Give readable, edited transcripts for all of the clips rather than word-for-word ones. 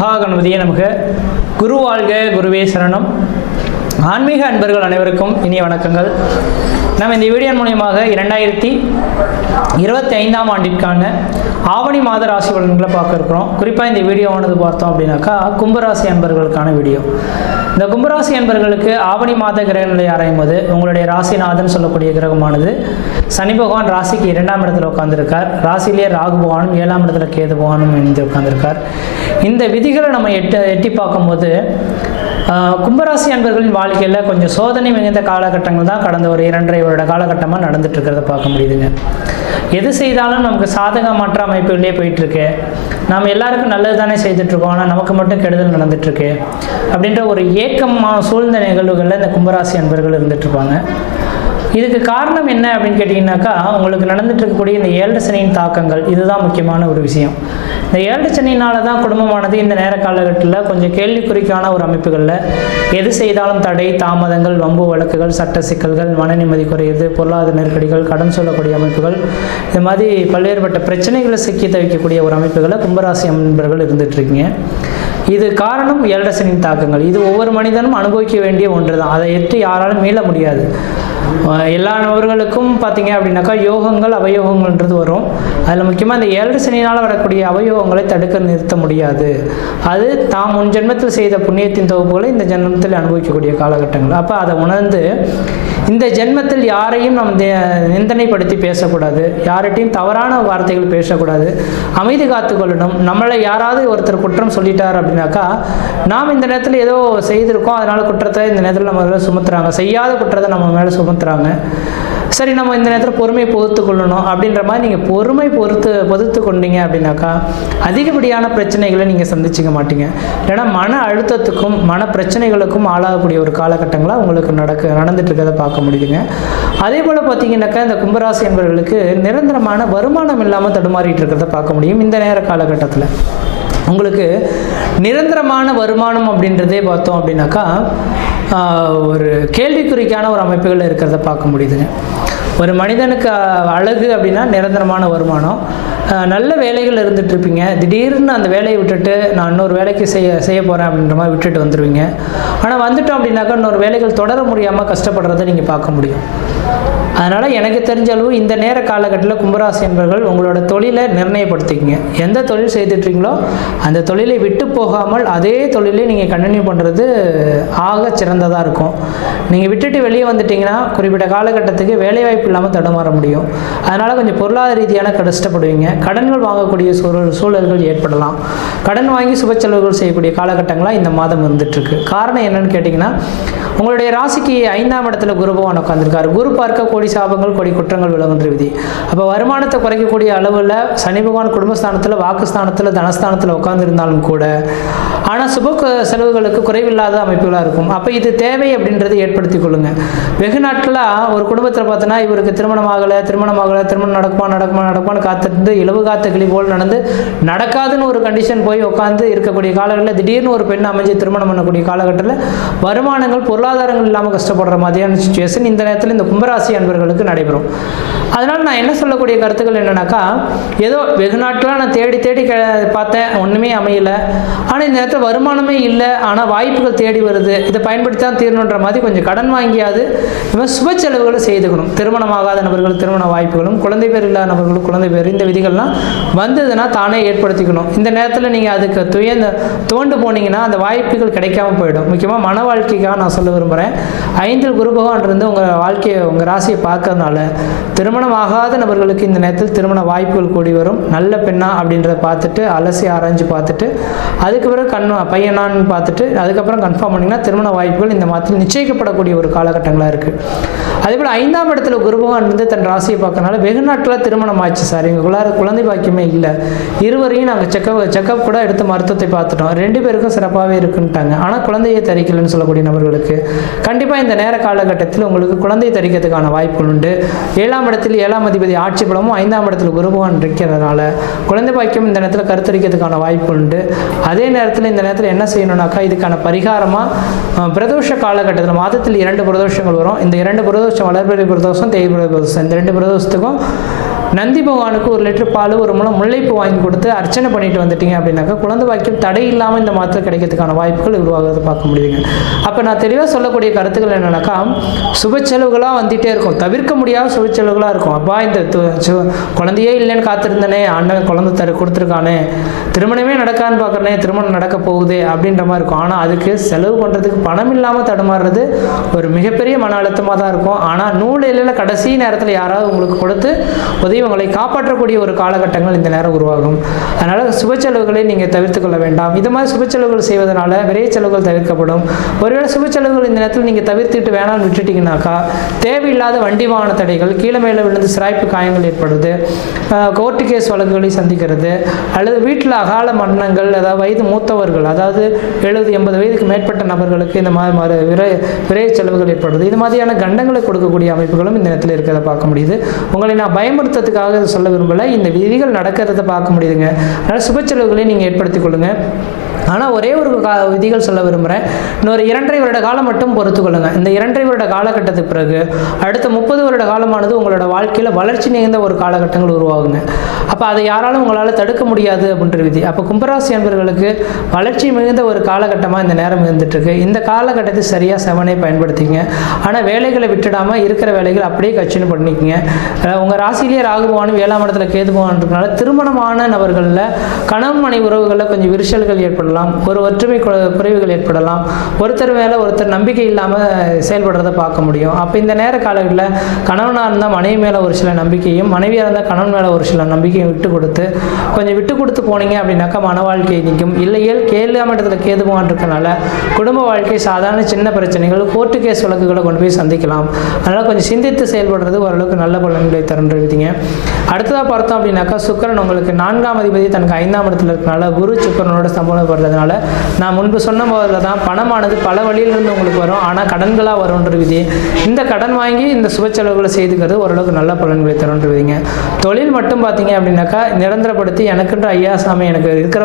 மகா கணபதியே நமக்கு. குரு வாழ்க, குருவே சரணம். ஆன்மீக அன்பர்கள் அனைவருக்கும் இனிய வணக்கங்கள். நம்ம இந்த வீடியோ மூலியமாக 2025ஆம் ஆண்டிற்கான ஆவணி மாத ராசி பலன்களை பார்க்க இருக்கிறோம். குறிப்பாக இந்த வீடியோவானது பார்த்தோம் அப்படின்னாக்கா கும்பராசி அன்பர்களுக்கான வீடியோ. இந்த கும்பராசி அன்பர்களுக்கு ஆவணி மாத கிரகங்களை ஆராயும் போது உங்களுடைய ராசிநாதன் சொல்லக்கூடிய கிரகமானது சனி பகவான் ராசிக்கு 2ஆம் இடத்துல உட்கார்ந்துருக்கார். ராசியிலேயே ராகு பகவானும் 7ஆம் இடத்துல கேது பகவானும் இணைந்து உட்கார்ந்துருக்கார். இந்த விதிகளை நம்ம எட்டி பார்க்கும்போது கும்பராசி அன்பர்களின் வாழ்க்கையில் கொஞ்சம் சோதனை மிகுந்த காலகட்டங்கள் தான் கடந்த ஒரு 2.5 வருட காலகட்டமாக நடந்துட்டு இருக்கிறத பார்க்க முடியுதுங்க. எது செய்தாலும் நமக்கு சாதகமற்ற அமைப்புகளே போயிட்டுருக்கு. நாம் எல்லாருக்கும் நல்லது தானே செய்துட்ருக்கோம், ஆனால் நமக்கு மட்டும் கெடுதல் நடந்துட்டுருக்கு அப்படின்ற ஒரு ஏக்கமான சூழ்ந்த நிகழ்வுகளில் இந்த கும்பராசி அன்பர்கள் இருந்துகிட்ருப்பாங்க. இதுக்கு காரணம் என்ன அப்படின்னு கேட்டிங்கனாக்கா, உங்களுக்கு நடந்துட்டு இருக்கக்கூடிய இந்த 7 சனியின் தாக்கங்கள், இதுதான் முக்கியமான ஒரு விஷயம். இந்த 7 சனியினால தான் குடும்பமானது இந்த நேர காலகட்டத்தில் கொஞ்சம் கேள்விக்குறிக்கான ஒரு அமைப்புகளில் எது செய்தாலும் தடை, தாமதங்கள், வம்பு வழக்குகள், சட்ட சிக்கல்கள், மன நிம்மதி குறையுது, பொருளாதார நெருக்கடிகள், கடன் சொல்லக்கூடிய அமைப்புகள், இது மாதிரி பல்வேறுபட்ட பிரச்சனைகளை சிக்கி தவிக்கக்கூடிய ஒரு அமைப்புகளை கும்பராசி அன்பர்கள் இருந்துகிட்ருக்கீங்க. இது காரணம் 7 சனியின் தாக்கங்கள். இது ஒவ்வொரு மனிதனும் அனுபவிக்க வேண்டிய ஒன்று தான். அதை எட்டு யாராலும் மீள முடியாது. எல்லா நபர்களுக்கும் பார்த்தீங்க அப்படின்னாக்கா யோகங்கள் அவயோகங்கள்ன்றது வரும். அதில் முக்கியமாக இந்த 7 சனியினால் வரக்கூடிய அவயோகங்களை தடுக்க நிறுத்த முடியாது. அது தாம் முன் ஜென்மத்தில் செய்த புண்ணியத்தின் தொகுப்புகளை இந்த ஜென்மத்தில் அனுபவிக்கக்கூடிய காலகட்டங்கள். அப்போ அதை உணர்ந்து இந்த ஜென்மத்தில் யாரையும் நம் நிந்தனைப்படுத்தி பேசக்கூடாது, யார்கிட்டையும் தவறான வார்த்தைகள் பேசக்கூடாது, அமைதி காத்துக்கொள்ளணும். நம்மளை யாராவது ஒருத்தர் குற்றம் சொல்லிட்டார் அப்படின்னாக்கா, நாம் இந்த நேரத்தில் ஏதோ செய்திருக்கோம், அதனால் குற்றத்தை இந்த நேரத்தில் நம்ம மேலே சுமத்துறாங்க, செய்யாத குற்றத்தை நம்ம மேலே சுமத்துறாங்க. சரி, நம்ம இந்த நேரத்தில் பொறுமையை பொறுத்து கொள்ளணும் அப்படின்ற மாதிரி நீங்கள் பொறுமை பொறுத்து கொண்டீங்க அப்படின்னாக்கா அதிகப்படியான பிரச்சனைகளை நீங்கள் சந்திச்சிக்க மாட்டீங்க. ஏன்னா மன அழுத்தத்துக்கும் மன பிரச்சனைகளுக்கும் ஆளாகக்கூடிய ஒரு காலகட்டங்களாக உங்களுக்கு நடந்துட்டு இருக்கிறத பார்க்க முடியுதுங்க. அதே போல் பார்த்தீங்கன்னாக்கா இந்த கும்பராசி என்பவர்களுக்கு நிரந்தரமான வருமானம் இல்லாமல் தடுமாறிட்டு இருக்கிறத பார்க்க முடியும். இந்த நேர காலகட்டத்தில் உங்களுக்கு நிரந்தரமான வருமானம் அப்படின்றதே பார்த்தோம் அப்படின்னாக்கா ஒரு கேள்விக்குறிக்கான ஒரு அமைப்புகள் இருக்கிறத பார்க்க முடியுதுங்க. ஒரு மனிதனுக்கு அழகு அப்படின்னா நிரந்தரமான வருமானம். நல்ல வேலைகள் இருந்துகிட்ருப்பீங்க, திடீர்னு அந்த வேலையை விட்டுட்டு நான் இன்னொரு வேலைக்கு செய்ய போகிறேன் அப்படின்ற மாதிரி விட்டுட்டு வந்துடுவீங்க. ஆனால் வந்துட்டோம் அப்படின்னாக்கா இன்னொரு வேலைகள் தொடர முடியாமல் கஷ்டப்படுறதை நீங்கள் பார்க்க முடியும். அதனால் எனக்கு தெரிஞ்ச அளவு இந்த நேர காலகட்டத்தில் கும்பராசி என்பவர்கள் உங்களோட தொழிலை நிர்ணயப்படுத்திக்கிங்க. எந்த தொழில் செய்துட்ருக்கீங்களோ அந்த தொழிலை விட்டு போகாமல் அதே தொழிலை நீங்கள் கண்டினியூ பண்ணுறது ஆக சிறந்ததாக இருக்கும். நீங்கள் விட்டுட்டு வெளியே வந்துட்டிங்கன்னா குறிப்பிட்ட காலகட்டத்துக்கு வேலைவாய்ப்பு இல்லாமல் தடுமாற முடியும். அதனால் கொஞ்சம் பொருளாதார ரீதியான கஷ்டப்படுவீங்க. கடன்கள் வாங்கக்கூடிய சூழல்கள் ஏற்படலாம். கடன் வாங்கி சுப செலவுகள் செய்யக்கூடிய காலகட்டங்களாக இந்த மாதம் இருந்துகிட்ருக்கு. காரணம் என்னன்னு கேட்டிங்கன்னா, உங்களுடைய ராசிக்கு 5ஆம் இடத்துல குரு பகவான் உட்காந்துருக்காரு. குரு பார்க்க கோடி சாபங்கள் கோடி குற்றங்கள் விலகுன்ற விதி. அப்போ வருமானத்தை குறைக்கக்கூடிய அளவில் சனி பகவான் குடும்பஸ்தானத்தில், வாக்குஸ்தானத்தில், தனஸ்தானத்தில் உட்காந்துருந்தாலும் கூட ஆனால் சுப செலவுகளுக்கு குறைவில்லாத அமைப்புகளாக இருக்கும். அப்போ இது தேவை அப்படின்றத ஏற்படுத்தி கொள்ளுங்கள். வெகு நாட்களாக ஒரு குடும்பத்தில் பார்த்தோன்னா இவருக்கு திருமணம் ஆகலை, திருமணம் நடக்குமான்னு காத்துட்டு இலவு காத்த கிளி போல் நடக்காதுன்னு ஒரு கண்டிஷன் போய் உட்காந்து இருக்கக்கூடிய காலங்களில் திடீர்னு ஒரு பெண் அமைஞ்சு திருமணம் பண்ணக்கூடிய காலகட்டத்தில் வருமானங்கள் பொருளாதாரங்கள் இல்லாமல் கஷ்டப்படுற மாதிரியான சுச்சுவேஷன் இந்த நேரத்தில் இந்த கும்பராசி அன்பர்களுக்கு நடைபெறும். அதனால் நான் என்ன சொல்லக்கூடிய கருத்துக்கள் என்னன்னாக்கா, ஏதோ வெகு நாட்களாக நான் தேடி பார்த்தேன், ஒன்றுமே அமையலை. ஆனால் இந்த நேரத்தில் வருமானமே இல்லை, ஆனால் வாய்ப்புகள் தேடி வருது, இதை பயன்படுத்தி தான் தீரணுன்ற மாதிரி கொஞ்சம் கடன் வாங்கியாவது இவன் சுப செலவுகளை செய்துக்கணும். திருமணமாகாத நபர்கள் திருமண வாய்ப்புகளும், குழந்தை பேர் இல்லாத நபர்களும் குழந்தை பேர், இந்த விதிகள்லாம் வந்ததுன்னா தானே ஏற்படுத்திக்கணும். இந்த நேரத்தில் நீங்கள் அதுக்கு துவண்டு போனீங்கன்னா அந்த வாய்ப்புகள் கிடைக்காம போயிடும். முக்கியமாக மன வாழ்க்கைக்காக நான் சொல்ல விரும்புகிறேன். 5 குரு பகவான் இருந்து உங்கள் வாழ்க்கையை, உங்கள் ராசியை பார்க்கறதுனால திருமணம் ஆகாத நபர்களுக்கு இந்த நேரத்தில் திருமண வாய்ப்புகள் கூடி வரும். நல்ல பெண்ணா அப்படின்றத பார்த்துட்டு அலசி ஆராய்ஞ்சு பார்த்துட்டு அதுக்கு பிறகு பையனான்னு பார்த்துட்டு அதுக்கப்புறம் கன்ஃபார்ம் பண்ணிங்கன்னா திருமண வாய்ப்புகள் இந்த மாதத்தில் நிச்சயிக்கப்படக்கூடிய ஒரு காலகட்டங்களாக இருக்குது. அதேபோல் 5ஆம் இடத்துல குரு பகவான் இருந்து தன் ராசியை பார்க்கறதுனால வெகு நாட்களாக திருமணம் ஆச்சு சார், எங்களுக்குள்ளார குழந்தை பாக்கியமே இல்லை, இருவரையும் நாங்கள் செக்கப் கூட எடுத்து மருத்துவத்தை பார்த்துட்டோம், 2 பேருக்கும் சிறப்பாகவே இருக்குன்ட்டாங்க, ஆனால் குழந்தையை தரிக்கலன்னு சொல்லக்கூடிய நபர்களுக்கு கண்டிப்பாக இந்த நேர காலகட்டத்தில் உங்களுக்கு குழந்தை தரிக்கிறதுக்கான வாய்ப்புகள் உண்டு. 7ஆம் இடத்தில் 7ஆம் அதிபதி ஆட்சி பலமும் 5ஆம் இடத்தில் குரு பகவான் இருக்கிறதுனால குழந்தை பாக்கியம் இந்த நேரத்தில் கருத்தரிக்கிறதுக்கான வாய்ப்பு உண்டு. அதே நேரத்தில் இந்த நேரத்தில் என்ன செய்யணும்னாக்கா, இதுக்கான பரிகாரமாக பிரதோஷ காலகட்டத்தில் மாதத்தில் 2 பிரதோஷங்கள் வரும். இந்த 2 பிரதோஷம் வளர்பிறை பிரதோஷம், தேய்பிறை பிரதோஷம், இந்த 2 பிரதோஷத்துக்கும் நந்தி பகவானுக்கு 1 லிட்டர் பால், 1 முழம் முல்லைப்பூ வாங்கி கொடுத்து அர்ச்சனை பண்ணிட்டு வந்துட்டீங்க அப்படின்னாக்கா குழந்தை பாக்கியம் தடை இல்லாமல் இந்த மாதத்தில் கிடைக்கிறதுக்கான வாய்ப்புகள் உருவாகிறத பார்க்க முடியுதுங்க. அப்போ நான் தெளிவாக சொல்லக்கூடிய கருத்துக்கள் என்னன்னாக்கா, சுப செலவுகளாக வந்துகிட்டே இருக்கும், தவிர்க்க முடியாத சுப செலவுகளாக இருக்கும். அப்பா இந்த குழந்தையே இல்லைன்னு காத்திருந்தனே, ஆண்டவன் குழந்தை கொடுத்துருக்கானே, திருமணமே நடக்கான்னு பார்க்குறனே, திருமணம் நடக்க போகுது அப்படின்ற மாதிரி இருக்கும். ஆனால் அதுக்கு செலவு பண்ணுறதுக்கு பணம் இல்லாமல் தடுமாறுறது ஒரு மிகப்பெரிய மன அழுத்தமாக தான் இருக்கும். ஆனால் நூலில் கடைசி நேரத்தில் யாராவது உங்களுக்கு கொடுத்து உதவி உங்களை காப்பாற்றக்கூடிய ஒரு காலகட்டங்கள் இந்த நேரம் உருவாகும். அதனால் சுப செலவுகளை நீங்கள் தவிர்த்து கொள்ள வேண்டாம். இது மாதிரி சுப செலவுகள் செய்வதனால விரைய செலவுகள் தவிர்க்கப்படும். ஒருவேளை சுப செலவுகள் இந்த நேரத்தில் நீங்கள் தவிர்த்துட்டு வேணாம்னு விட்டுட்டீங்கன்னாக்கா தேவையில்லாத வண்டி வாகன தடைகள், கீழே மேலே விழுந்து சிராய்ப்பு காயங்கள் ஏற்படுது, கோர்ட்டு கேஸ் வழக்குகளை சந்திக்கிறது, அல்லது வீட்டில் அகால மரணங்கள், அதாவது வயது மூத்தவர்கள், அதாவது 70-80 வயதுக்கு மேற்பட்ட நபர்களுக்கு இந்த மாதிரி விரைய செலவுகள் ஏற்படுது. இது மாதிரியான கண்டங்களை கொடுக்கக்கூடிய அமைப்புகளும் இந்த நேரத்தில் இருக்கிறத பார்க்க முடியுது. உங்களை நான் பயமுறுத்துறதுக்காக சொல்ல விரும்பலை, இந்த விதிகள் நடக்கிறத பார்க்க முடியுதுங்க. அதனால் சுப செலவுகளை நீங்கள் ஏற்படுத்திக் கொள்ளுங்கள். ஆனால் ஒரே ஒரு விதிகள் சொல்ல விரும்புகிறேன். இன்னொரு 2.5 வருட காலம் மட்டும் பொறுத்துக்கொள்ளுங்க. இந்த 2.5 வருட காலகட்டத்துக்கு பிறகு அடுத்த 30 வருட காலமானது உங்களோட வாழ்க்கையில் வளர்ச்சி நிறைந்த ஒரு காலகட்டங்கள் உருவாகுங்க. அப்போ அதை யாராலும் உங்களால் தடுக்க முடியாது அப்படின்ற விதி. அப்போ கும்பராசி அன்பர்களுக்கு வளர்ச்சி மிகுந்த ஒரு காலகட்டமாக இந்த நேரம் இருந்துட்டுருக்கு. இந்த காலகட்டத்தை சரியாக செவனே பயன்படுத்திங்க. ஆனால் வேலைகளை விட்டுடாமல் இருக்கிற வேலைகள் அப்படியே கச்சின்னு பண்ணிக்கங்க. உங்கள் ராசியிலேயே ராகு பகவானும் 7ஆம் இடத்துல கேது பகவான்றதுனால திருமணமான நபர்களில் கணவன் மனைவி உறவுகளில் கொஞ்சம் விரிசல்கள் ஏற்படலாம், ஒரு ஒற்றுமை குறைவுகள் ஏற்படலாம், ஒருத்தர் மேலே ஒருத்தர் நம்பிக்கை இல்லாமல் செயல்படுறதை பார்க்க முடியும். அப்போ இந்த நேர காலங்களில் கணவனாக இருந்தால் மனைவி மேலே ஒரு சில நம்பிக்கையும், மனைவியாக இருந்தால் கணவன் மேலே ஒரு சில நம்பிக்கையும் விட்டு கொடுத்து போனீங்க அப்படின்னாக்கா மன வாழ்க்கை நிற்கும். இல்லையேல் 7ஆம் இடத்துல கேது பகவான் இருக்கனால குடும்ப வாழ்க்கை சாதாரண சின்ன பிரச்சனைகள், கோர்ட்டு கேஸ் வழக்குகளை கொண்டு போய் சந்திக்கலாம். அதனால் கொஞ்சம் சிந்தித்து செயல்படுறது ஓரளவுக்கு நல்ல பலன்களை தருன்றீங்க. அடுத்ததாக பார்த்தோம் அப்படின்னாக்கா சுக்கிரன் உங்களுக்கு 4ஆம் அதிபதி தனக்கு 5ஆம் இடத்துல இருக்கனால குரு சுக்கிரனோட சம்பந்தப்படுறதுனால நான் முன்பு சொன்ன போதில் தான் பணமானது பல வழியிலிருந்து உங்களுக்கு வரும், ஆனால் கடன்களாக வரும்ன்ற விதி. இந்த கடன் வாங்கி இந்த சுப செலவுகளை செய்துக்கிறது ஓரளவுக்கு நல்ல பலன்களை தரும்ன்ற விதிங்க. தொழில் மட்டும் பார்த்தீங்க அப்படின்னாக்கா நிரந்தரப்படுத்தி எனக்குன்ற ஐயா சாமி எனக்கு இருக்கிற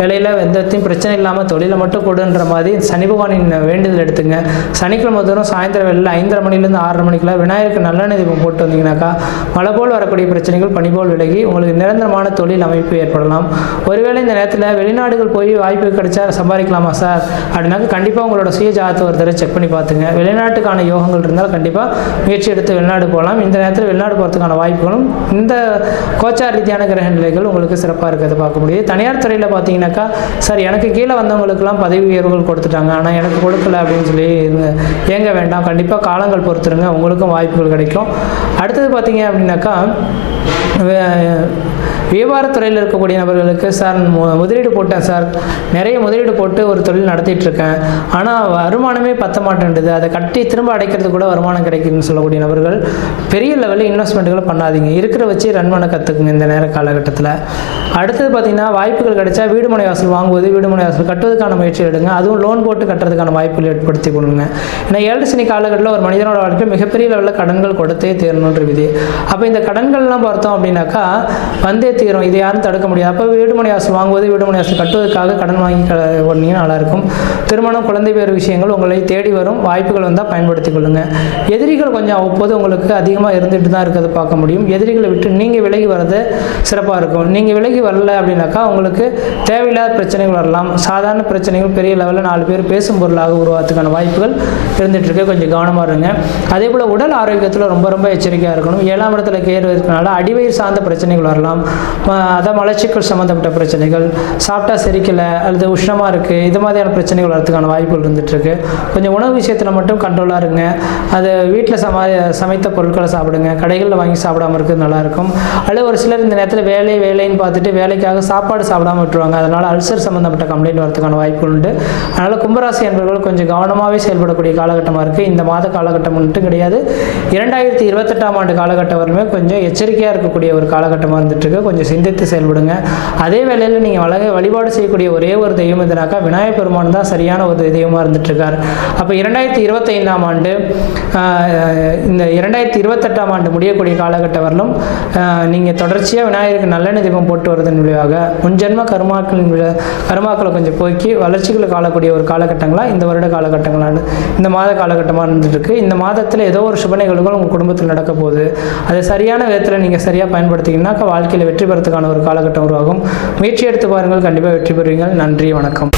வேலையில் எந்தத்தையும் பிரச்சனை இல்லாமல் தொழிலை மட்டும் கொடுன்ற மாதிரி சனி பகவானின் வேண்டுதல் எடுத்துங்க. சனிக்கிழமை தூரம் சாயந்தர வேலையில் 5:30 மணிலேருந்து 6:30 மணிக்குள்ள விநாயகருக்கு நல்லெண்ணெய் தீபம் போட்டு வந்தீங்கன்னாக்கா மழை போல் வரக்கூடிய பிரச்சனைகள் பனி போல் விலகி உங்களுக்கு நிரந்தரமான தொழில் அமைப்பு ஏற்படலாம். ஒருவேளை இந்த நேரத்தில் வெளிநாடுகள் போய் வாய்ப்பு கிடைச்சா சம்பாதிக்கலாமா சார் அப்படின்னாக்க கண்டிப்பாக உங்களோட சுய ஜாதகத்தை ஒரு தடவை செக் பண்ணி பார்த்துங்க. வெளிநாட்டுக்கான யோகங்கள் இருந்தால் கண்டிப்பாக முயற்சி எடுத்து வெளிநாடு போகலாம். இந்த நேரத்தில் வெளிநாடு போகிறதுக்கான வாய்ப்புகளும் இந்த கோச்சார் ரீதியான கிரக நிலைகள் உங்களுக்கு சிறப்பாக இருக்கிறத பார்க்க முடியுது. தனியார் துறையில் பார்த்தீங்கன்னாக்கா சார் எனக்கு கீழே வந்தவங்களுக்கெல்லாம் பதவி உயர்வுகள் கொடுத்துட்டாங்க, ஆனால் எனக்கு கொடுக்கல அப்படின்னு சொல்லி ஏங்க வேண்டாம், கண்டிப்பாக காலங்கள் பொறுத்துருங்க, உங்களுக்கும் வாய்ப்புகள் கிடைக்கும். அடுத்தது பார்த்தீங்க அப்படின்னாக்கா வியாபாரத்துறையில் இருக்கக்கூடிய நபர்களுக்கு சார் முதலீடு போட்டேன் சார், நிறைய முதலீடு போட்டு ஒரு தொழில் நடத்திட்டு இருக்கேன், ஆனால் வருமானமே பத்த மாட்டேன்டுது, அதை கட்டி திரும்ப அடைக்கிறது கூட வருமானம் கிடைக்குதுன்னு சொல்லக்கூடிய நபர்கள் பெரிய லெவலில் இன்வெஸ்ட்மெண்ட்டுகளை பண்ணாதீங்க, இருக்கிற வச்சு ரன் பண்ண கற்றுக்குங்க இந்த நேர காலகட்டத்தில். அடுத்தது பார்த்தீங்கன்னா வாய்ப்புகள் கிடைச்சா வீடு மனை வாசல் வாங்குவது, வீடு மனை வாசல் கட்டுவதற்கான முயற்சி எடுங்க. அதுவும் லோன் போட்டு கட்டுறதுக்கான வாய்ப்புகள் ஏற்படுத்தி கொடுங்க. ஏன்னா 7 சனி காலகட்டத்தில் ஒரு மனிதனோட வாழ்க்கையில் மிகப்பெரிய லெவலில் கடன்கள் கொடுத்தே தீரணுன்ற விதி. அப்போ இந்த கடன்கள்லாம் பார்த்தோம் அப்படின்னாக்கா வந்தே தீரும், இதை யாரும் தடுக்க முடியாது. அப்போ வீடு மனை வாசல் வாங்குவது, வீடு மனை வாசல் கட்டுவதற்காக கடன் வாங்கி ஒன்றீங்கன்னா நல்லாயிருக்கும். திருமணம், குழந்தை பேர் விஷயங்கள் உங்களை தேடி வரும், வாய்ப்புகள் வந்தால் பயன்படுத்திக் கொள்ளுங்கள். எதிரிகள் கொஞ்சம் அவ்வப்போது உங்களுக்கு அதிகமாக இருந்துட்டு தான் இருக்கிறத பார்க்க முடியும். எதிரிகளை விட்டு நீங்கள் விலகி வர்றது சிறப்பாக இருக்கும். நீங்கள் விலகி வரல அப்படின்னாக்கா உங்களுக்கு தேவையில்லாத பிரச்சனைகள் வரலாம். சாதாரண பிரச்சனைகள் பெரிய லெவலில் 4 பேர் பேசும் பொருளாக உருவாகிறதுக்கான வாய்ப்புகள் இருந்துகிட்ருக்கு, கொஞ்சம் கவனமாக இருங்க. அதே போல் உடல் ஆரோக்கியத்தில் ரொம்ப ரொம்ப எச்சரிக்கையாக இருக்கணும். 7ஆம் இடத்துல கேது இருக்கிறனால அடிவயிறு சார்ந்த பிரச்சனைகள் வரலாம், அதான் மலச்சிக்கல் சம்மந்தப்பட்ட பிரச்சனைகள், சாப்பிட்டா செரிக்கலை அல்லது உஷ்ணமாக இருக்குது, இது மாதிரியான பிரச்சனைகள் வரதுக்கான வாய்ப்புகள் இருந்துகிட்ருக்கு. கொஞ்சம் உணவு விஷயத்தில் மட்டும் கண்ட்ரோலாக இருங்க. அது வீட்டில் சமைத்த பொருட்களை சாப்பிடுங்க, கடைகளில் வாங்கி சாப்பிடாமல் இருக்கிறது நல்லாயிருக்கும். அல்லது ஒரு சிலர் இந்த நேரத்தில் வேலைன்னு பார்த்துட்டு வேலைக்காக சாப்பாடு சாப்பிடாமல் விட்டுருவாங்க, அதனால் அல்சர் சம்மந்தப்பட்ட கம்ப்ளைண்ட் வரதுக்கான வாய்ப்புகள் உண்டு. அதனால் கும்பராசி என்பவர்கள் கொஞ்சம் கவனமாகவே செயல்படக்கூடிய காலகட்டமாக இருக்குது. இந்த மாத காலகட்டம் மட்டும் கிடையாது, 2028ஆம் ஆண்டு காலகட்டம் வரலுமே கொஞ்சம் எச்சரிக்கையாக இருக்கக்கூடிய ஒரு காலகட்டமாக இருந்துகிட்ருக்கு. கொஞ்சம் கொஞ்சம் சிந்தித்து செயல்படுங்க. அதே வேளையில் நீங்கள் வழிபாடு செய்யக்கூடிய ஒரே ஒரு தெய்வம் எதுனாக்கா விநாயகர் பெருமான் தான் சரியான ஒரு தெய்வமாக இருந்துகிட்ருக்கார். அப்போ 2025ஆம் ஆண்டு இந்த 2028ஆம் ஆண்டு முடியக்கூடிய காலகட்டம் வரலும் நீங்கள் தொடர்ச்சியாக விநாயகருக்கு நல்லெண்ணெய் தீபம் போட்டு வருவதன் விளைவாக முன்ஜென்ம கருமாக்களை கொஞ்சம் போக்கி வளர்ச்சிகளை காணக்கூடிய ஒரு காலகட்டங்களாக இந்த வருட காலகட்டங்களான இந்த மாத காலகட்டமாக இருந்துகிட்ருக்கு. இந்த மாதத்தில் ஏதோ ஒரு சுப நிகழ்வுகள் உங்கள் குடும்பத்தில் நடக்க போகுது. அதை சரியான விதத்தில் நீங்கள் சரியாக பயன்படுத்திங்கன்னாக்கா வாழ்க்கையில் வெற்றி பெறத்துக்கான ஒரு காலகட்டம் உருவாகும். முயற்சி எடுத்து பாருங்கள், கண்டிப்பாக வெற்றி பெறுவீங்கள். நன்றி, வணக்கம்.